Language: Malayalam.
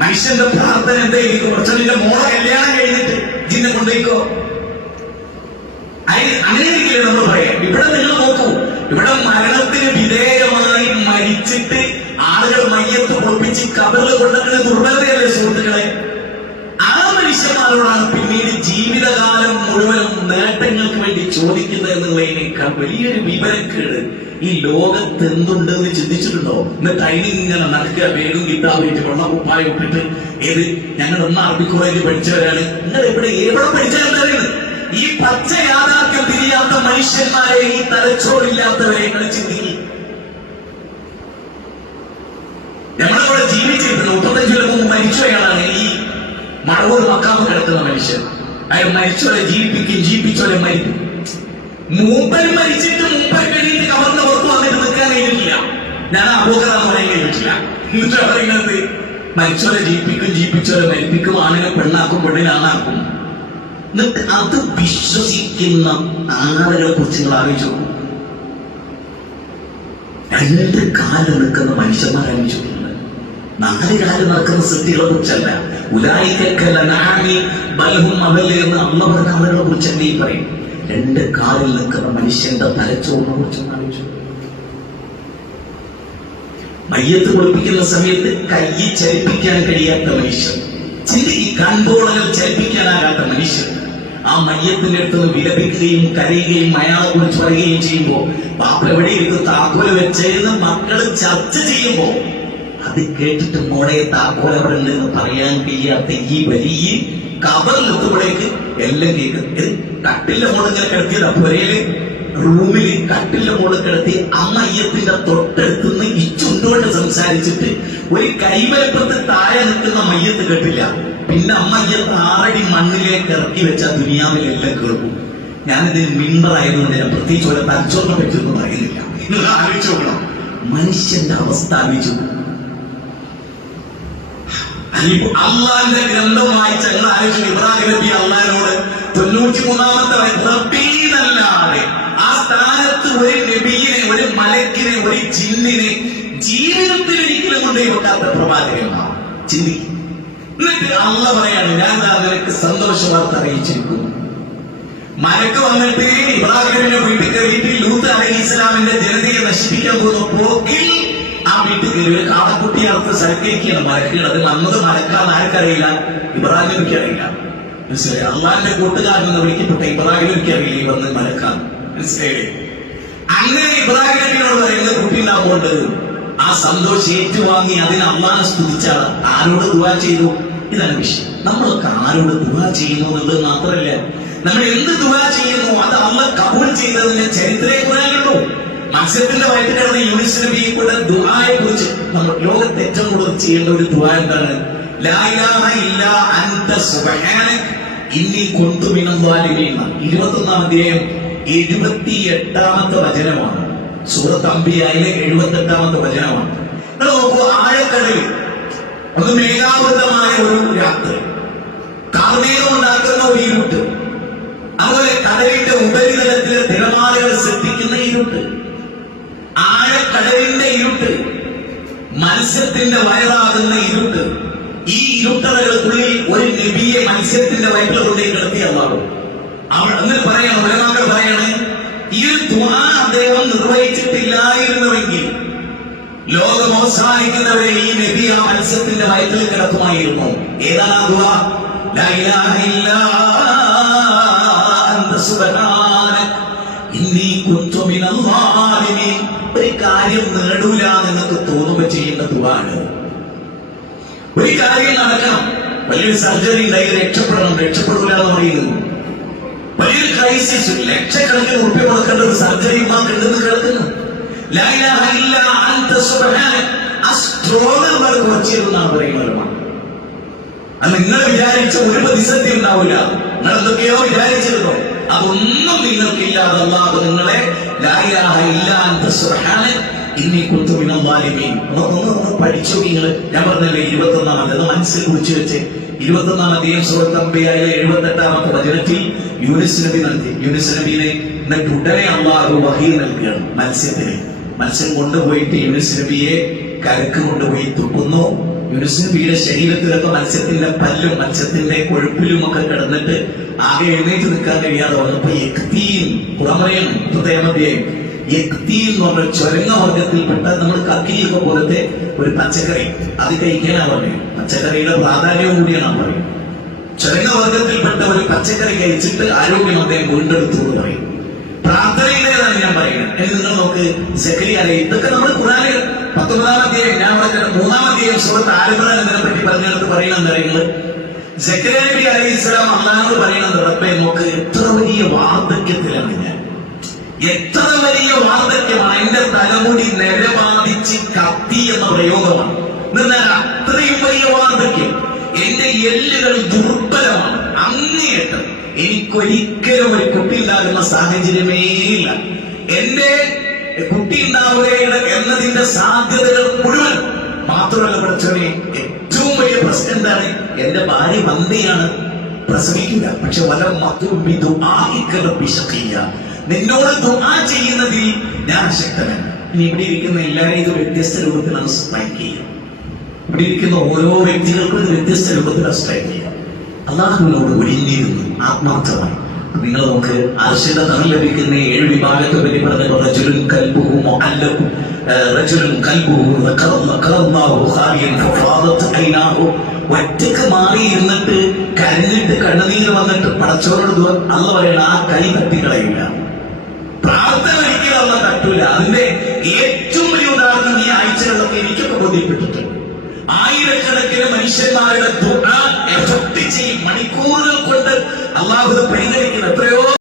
മനുഷ്യന്റെ പ്രാർത്ഥന എന്തായിരിക്കും കുറച്ചതിന്റെ മോളെ കല്യാണം കഴിഞ്ഞിട്ട് ജിന്നെ കൊണ്ടേക്കോ അങ്ങനെയൊക്കെയാണ് നമ്മൾ പറയാം. ഇവിടെ നിങ്ങൾ നോക്കൂ. ഇവിടെ മരണത്തിന് വിധേയമായി മരിച്ചിട്ട് ആളുകൾ മയ്യത്ത് പൊളിപ്പിച്ച് കബറിൽ കൊണ്ടുവരുന്ന ദുർബലതയല്ലേ സുഹൃത്തുക്കളെ? ആ മനുഷ്യന്മാരോടാണ് പിന്നീട് ജീവിതകാലം മുഴുവനും നേട്ടങ്ങൾക്ക് വേണ്ടി ചോദിക്കുന്നത് എന്നുള്ളതിനേക്കാൾ വലിയൊരു വിവരക്കേട് ഈ ലോകത്ത് എന്തുണ്ട് എന്ന് ചിന്തിച്ചിട്ടുണ്ടോ? എന്നിട്ട് അതിന് ഇങ്ങനെ നടക്കുക വേഗം കിട്ടാൻ വേണ്ടി വെള്ളം കുപ്പായ ഇട്ടിട്ട് ഏത് ഞങ്ങൾ ഒന്ന് അറബി കോളേജിൽ പഠിച്ചവരാണ്. നിങ്ങൾ എവിടെ എവിടെ പഠിച്ചവരാണ് ഈ പച്ച യാഥാർത്ഥ്യം തിരിയാത്ത മനുഷ്യന്മാരെ ഈ തലച്ചോറില്ലാത്തവരെ നിങ്ങൾ ചിന്തിക്കും. നമ്മളവിടെ ജീവിച്ചിരിക്കുന്നു മുപ്പത്തഞ്ചു കൊല്ലം മുമ്പ് മരിച്ചവയാളാണ് ഈ മഴവോട് മക്കാമ്പ് കിടക്കുന്ന മനുഷ്യൻ അയാൾ മരിച്ചവരെ ജീവിപ്പിക്കും ജീവിപ്പിച്ചവരെ മരിക്കും. മൂപ്പൻ മരിച്ചിട്ട് മൂപ്പൻ കഴിഞ്ഞിട്ട് കവർന്ന പുറത്ത് വന്നിട്ട് നിൽക്കാൻ കഴിഞ്ഞിട്ടില്ല. ഞാൻ അബോധറാന്ന് പറയാൻ കഴിഞ്ഞിട്ടില്ല എന്നിട്ട് പറയുന്നത് മരിച്ചവരെ ജീവിപ്പിക്കും ജീവിപ്പിച്ചവരെ മരിപ്പിക്കും ആണിനെ പെണ്ണാക്കും പെണ്ണിനെ ആണാക്കും. എന്നിട്ട് അത് വിശ്വസിക്കുന്ന ആളുകളെ കുറിച്ച് നിങ്ങൾ ആലോചിച്ചു. രണ്ട് കാൽ നിൽക്കുന്ന മനുഷ്യന്മാർ ആലോചിച്ചിട്ടുണ്ട് നാല് കാൽ നടക്കുന്ന സൃഷ്ടികളെ കുറിച്ചല്ല. ഉലായിക്കല്ലാമി ബലഹും അവല്ലേ എന്ന് അമ്മ പറഞ്ഞ ആളുകളെ കുറിച്ചല്ല ഈ പറയും. രണ്ട് കാലിൽ നിൽക്കുന്ന മനുഷ്യന്റെ തലച്ചോറിനെ കുറിച്ച് ആലോചിച്ചു. മയ്യത്ത് കുളിപ്പിക്കുന്ന സമയത്ത് കൈ ചലിപ്പിക്കാൻ കഴിയാത്ത മനുഷ്യൻ. ചിന്തിക്ക് കൺപോളകൾ ചലിപ്പിക്കാനാകാത്ത മനുഷ്യൻ. ആ മയ്യത്തിന്റെ അടുത്ത് വിലപിക്കുകയും കരയുകയും അയാളെ കുറിച്ച് പറയുകയും ചെയ്യുമ്പോ ബാപ്പ എവിടെ ഇരുന്ന് താക്കോല വെച്ചേന്ന് മക്കൾ ചർച്ച ചെയ്യുമ്പോ അത് കേട്ടിട്ട് മോളെ താക്കോൽ എന്ന് പറയാൻ കഴിയാത്ത ഈ വലിയ കബറിലെത്തുമ്പോഴേക്ക് എല്ലാം കേൾക്കുന്നത് കട്ടിലെ മോൾ ഇങ്ങനെ കിടത്തിയത് പുരയിൽ റൂമിൽ കട്ടിലെ മോൾ കിടത്തി അമ്മയ്യത്തിന്റെ തൊട്ടടുത്ത് നിന്ന് ഈ സംസാരിച്ചിട്ട് ഒരു കൈവലപ്പുറത്ത് താഴെ നിൽക്കുന്ന മയ്യത്ത് കേട്ടില്ല. പിന്നെ അമ്മയ്യത്ത് ആറടി മണ്ണിലേക്ക് ഇറക്കി വെച്ച ദുനിയാവിലെല്ലാം കേൾക്കും ഞാനിത് മിണ്ടറായതുകൊണ്ട് ഞാൻ പ്രത്യേകിച്ച് ഒരു തലച്ചോറിനെ പറ്റിയൊന്നും പറയുന്നില്ല. നിങ്ങൾ ആലോചിച്ച് നോക്കണം. മനുഷ്യന്റെ അവസ്ഥ ആലോചിച്ചു അള്ളാന്റെ ഗ്രന്ഥം വായിച്ച ആലോചിച്ചു ഇബ്രാഹിം നബി അള്ളാഹിനോട് തൊണ്ണൂറ്റി മൂന്നാമത്തെ റബ്ബീന്നല്ലാതെ ആ സ്ഥാനത്ത് ഒരു നബിയെ ഒരു മലക്കിനെ ഒരു ജിന്നിനെ ജീവിതത്തിൽ ഒരിക്കലും കൊണ്ടുപോയി വെക്കാത്ത പ്രവാചകന്മാർ. ചിന്തി. എന്നിട്ട് അള്ള പറയാണ് ഞാൻ നിനക്ക് സന്തോഷ വാർത്ത അറിയിച്ചിരിക്കുന്നു. മലക്ക് വന്നിട്ട് ഇബ്രാഹിമിന്റെ വീട്ടിൽ കയറിയിട്ട് ലൂത്ത് അലൈഹി ഇസ്ലാമിന്റെ ജനതയെ നശിപ്പിക്കാൻ പോകുന്ന പോക്കിൽ ആ വീട്ടിൽ കയറി ഒരു കുട്ടി അർത്ഥ സൽക്കരിക്കുകയാണ് മലക്കുകൾ അതിൽ അന്നത് മരക്കാൻ ആർക്കറിയില്ല? ഇബ്രാഹിമിക്ക് അറിയില്ല. മനസ്സിലായി? അള്ളാന്റെ കൂട്ടുകാരൻ എന്ന് വിളിക്കപ്പെട്ട ഇബ്രാഹിമിക്ക് അറിയില്ല ഈ വന്ന് മലക്കാന്ന് മനസ്സിലായി അങ്ങനെ ഇബ്രാഹിം നബിയോട് പറയുന്ന കുട്ടി ഉണ്ടാവുകൊണ്ട് ആ സന്തോഷം ഏറ്റുവാങ്ങി അതിന് അള്ളാനെ സ്തുതിച്ചാൽ ആരോട് ദുവാ ചെയ്തു? ഇതാണ് വിഷയം. നമ്മളൊക്കെ ആരോട് ദുവാ ചെയ്യുന്നു എന്നുള്ളത് മാത്രമല്ല നമ്മൾ എന്ത് ദുവാ ചെയ്യുന്നു അത് അള്ള കബൂൾ ചെയ്തതിന്റെ ചരിത്രേ പറയാനുള്ളൂ മത്സ്യത്തിന്റെ കിടന്ന യൂണിസ് നബിയെ കൂടെ ദുആയെ കുറിച്ച് നമ്മൾ ലോകത്ത് ഏറ്റവും കൂടുതൽ ചെയ്യേണ്ട ഒരു ദുആ എന്താണ്? ഇരുപത്തൊന്നാം വചനമാണ്. സൂറത്ത് വചനമാണ്. മേഘാവൃതമായ ഒരു രാത്രി. ഉണ്ടാക്കുന്ന ഒരു ഇരുട്ട്. അതുപോലെ കടലിന്റെ ഉപരിതലത്തിലെ തിരമാലകൾ ഇരുട്ട് ആഴക്കടലിന്റെ ഇരുട്ട് മത്സ്യത്തിന്റെ വയറാകുന്ന ഇരുട്ട് ഈ ഇരുട്ടറകൾക്കുള്ളിൽ ഒരു നബിയെ മത്സ്യത്തിന്റെ വയറ്റിൽ കൊണ്ടേ കിടത്തിയല്ലാവും അവൾ അങ്ങനെ പറയണം ഒരാൾ പറയണേ ഈ ദ്വാ അദ്ദേഹം നിർവഹിച്ചിട്ടില്ലായിരുന്നുവെങ്കിൽ ലോകം അവസാനിക്കുന്നവരെ ഈ നബി ആ മത്സ്യത്തിന്റെ വയറ്റിൽ കിടത്തുമായിരുന്നു. ഏതാണ് ആ ദുആ സർജറി ഉണ്ടായി രക്ഷപ്പെടണം. രക്ഷപ്പെടില്ല പറയുന്നു. വലിയൊരു ക്രൈസിസ് ലക്ഷക്കണക്കിന് ഉറുപ്പ്യ കൊടുക്കേണ്ട ഒരു സർജറി ഉണ്ടെന്ന് കേൾക്കുന്നു നിങ്ങൾ വിചാരിച്ച ഒരു പ്രതിസന്ധി ഉണ്ടാവില്ല. നിങ്ങൾ എന്തൊക്കെയോ വിചാരിച്ചിരുന്നു. അതൊന്നും നിങ്ങൾക്കില്ലാതെ നിങ്ങളെ ഇല്ലാ പഠിച്ചു നിങ്ങൾ. ഞാൻ പറഞ്ഞല്ലേ ഇരുപത്തൊന്നാം അത് മനസ്സിൽ കുറിച്ച് വെച്ച്. ഇരുപത്തൊന്നാം അധ്യായം സുഹൃത്തമ്പിയായ എഴുപത്തെട്ടാമത്തെ വചനത്തിൽ യൂനിസ് നബി നൽകി. യൂനിസ് നബിനെ എന്നിട്ട് ഉടനെ അള്ളാഹു വഹി നൽകുകയാണ് മത്സ്യത്തിന്. മത്സ്യം കൊണ്ടുപോയിട്ട് യൂനിസ് നബിയെ കരക്ക് കൊണ്ടുപോയി തുപ്പുന്നു. യൂനുസ് നബിയുടെ ശരീരത്തിലൊക്കെ മത്സ്യത്തിന്റെ പല്ലും മത്സ്യത്തിന്റെ കൊഴുപ്പിലും ഒക്കെ കിടന്നിട്ട് ആകെ എഴുന്നേറ്റ് നിൽക്കാൻ കഴിയാതെ വന്നപ്പോ യുക്തിയും പുറമറിയും പ്രത്യേകതയായി യക്തീൻ എന്ന് പറഞ്ഞ ചുരങ്ങ വർഗത്തിൽപ്പെട്ട നമ്മൾ കക്കിരിയൊക്കെ പോലത്തെ ഒരു പച്ചക്കറി. അത് കഴിക്കാനാ പറയും പച്ചക്കറിയുടെ പ്രാധാന്യം കൂടിയാണ് പറയും. ചുരങ്ങ വർഗത്തിൽപ്പെട്ട ഒരു പച്ചക്കറി കഴിച്ചിട്ട് ആരോഗ്യം അദ്ദേഹം വീണ്ടെടുത്തു എന്ന് പറയും. പ്രാർത്ഥനയിലേതാണ് ഞാൻ പറയുന്നത് എന്ന് നിങ്ങൾ നോക്ക് സെക്രിയാലെ ഇതൊക്കെ നമ്മൾ ഖുറാനിൽ പത്തൊമ്പതാം അധ്യായം ഞാൻ പറഞ്ഞ മൂന്നാം അധ്യായം സുഹൃത്ത് ഇതിനെ പറ്റി പറഞ്ഞിടത്ത് പറയണമെന്ന് പറയുന്നത് സെക്രട്ടറി അലൈഹി ഇസ്ലാം അള്ളാഹ് പറയണത് റബ്ബെ നോക്ക് എത്ര വലിയ വാർദ്ധക്യത്തിലാണ് ഞാൻ. എത്ര വലിയ വാർദ്ധക്യമാണ് എന്റെ തലമുടി നിരബാധിച്ച് കത്തി എന്ന പ്രയോഗമാണ്. എന്നാൽ അത്രയും വലിയ വാർദ്ധക്യം എന്റെ എല്ലുകൾ ദുർബലമാണ്. അങ്ങേയറ്റം എനിക്കൊരിക്കലും ഒരു കുട്ടി ഉണ്ടാകുന്ന സാഹചര്യമേ ഇല്ല. എന്റെ കുട്ടി ഉണ്ടാവുകയുടെ എന്നതിന്റെ സാധ്യതകൾ മുഴുവൻ മാത്രമല്ല പഠിച്ചവനെ ഏറ്റവും വലിയ പ്രശ്നം എന്താണ്? എന്റെ ഭാര്യ മന്ദിയാണ് പ്രസവിക്കില്ല പക്ഷെ വല മധുബിദു ആയിക്കല പിശക്കില്ല നിന്നോട് ദുആ ചെയ്യുന്നതിൽ ഞാൻ ശക്തനാണ്. ഇനി ഇവിടെ ഇരിക്കുന്ന എല്ലാവരെയും ഇത് വ്യത്യസ്ത രൂപത്തിൽ നമ്മൾ സ്ട്രൈക്ക് ചെയ്യും ഇവിടെ ഇരിക്കുന്ന ഓരോ വ്യക്തികൾക്കും ഇത് വ്യത്യസ്ത രൂപത്തിൽ സ്ട്രൈക്ക് ചെയ്യും അള്ളാഹുവിനോട് ഒഴിഞ്ഞിരുന്നു ആത്മാർത്ഥമായി. നിങ്ങൾ നമുക്ക് അർശിത നിറം ലഭിക്കുന്ന ഏഴ് വിഭാഗത്തെ പറ്റി പറഞ്ഞപ്പോൾ ഒറ്റയ്ക്ക് മാറി കരഞ്ഞിട്ട് കണ്ണുനീര് വന്നിട്ട് പടച്ചോരോട് അള്ള പറയണ ആ കൈ തട്ടിക്കളയില്ല. പ്രാർത്ഥന ഒരിക്കലും അള്ള തട്ടൂല. അതിന്റെ ഏറ്റവും വലിയ ഉദാഹരണം ഈ ആഴ്ചകളിലൊക്കെ എനിക്കൊക്കെ ബോധ്യപ്പെട്ടിട്ടുണ്ട്. ആയിരക്കണക്കിന് മനുഷ്യന്മാരുടെ ദുആ എഫക്ട് ചെയ്യും മണിക്കൂറുകൾ കൊണ്ട് അള്ളാഹു പരിഗണിക്കുന്നത് പരിഗണിക്കുന്ന. എത്രയോ